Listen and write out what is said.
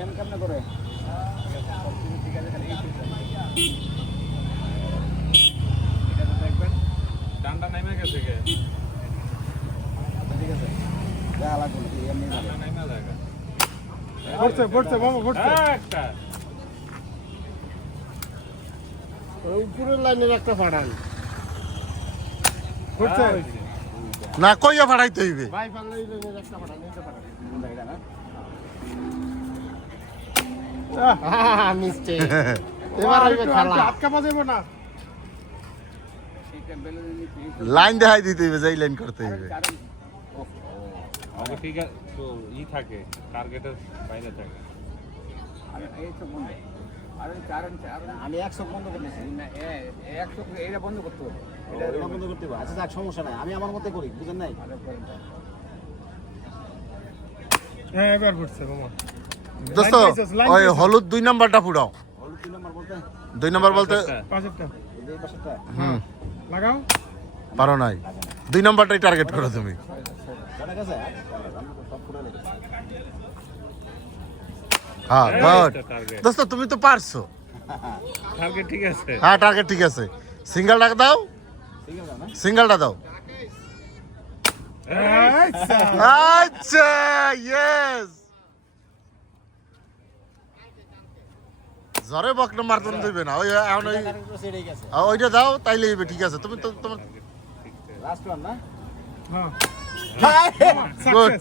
M কেমনে করে ঠিক আছে খালি এটা তো দেখবেন ডান্ডা নেমে গেছে কে ঠিক আছে দেখা লাগবে এমনি ডান্ডা নেমে লাগা পড়ছে বাবা পড়ছে একটা উপরের লাইনের একটা ফাড়ান পড়ছে না কইয়া ফাড়াইতে হইবে ভাই ফাড়াই লাইনের একটা ফাড়ান এটা ফাড়ান এটা না মিস্টেক এবার হইবে খেলা আটকা বাজাইবো না লাইন দেখাই দিতে হইবে যাই লাইন করতে হইবে আগে ঠিক আছে তো থাকে টার্গেটের বাইরে থাকে আরে এই তো বন্ধ আরে কারণ আমি 100 বন্ধ করতেছি না 100 এটা বন্ধ করতে হবে এটা বন্ধ করতে হবে আচ্ছা যাক সমস্যা নাই আমি আমার মতে করি বুঝেন নাই হ্যাঁ এবার পড়ছে মামা দোস্ত ওই হলুদ 2 নাম্বারটা ফুড়াও হলুদ 2 নাম্বার বলতে 2 নাম্বার বলতে পাশেরটা এই পাশেরটা লাগাও পারো নাই 2 নাম্বারটাই টার্গেট করো তুমি জানা গেছে সব পুরো লেগে হ্যাঁ গুড দোস্ত তুমি তো পারছো টার্গেট ঠিক আছে হ্যাঁ টার্গেট ঠিক আছে সিঙ্গেলটা দাও সিঙ্গেল দাও না সিঙ্গেলটা দাও আচ্ছা ইয়েস জরে বকনা মারতন দিবে না ওই এখন ওই সেটাই গেছে ওইটা দাও তাইলে হইবে ঠিক আছে তুমি তো তোমার লাস্ট ওয়ান না গুড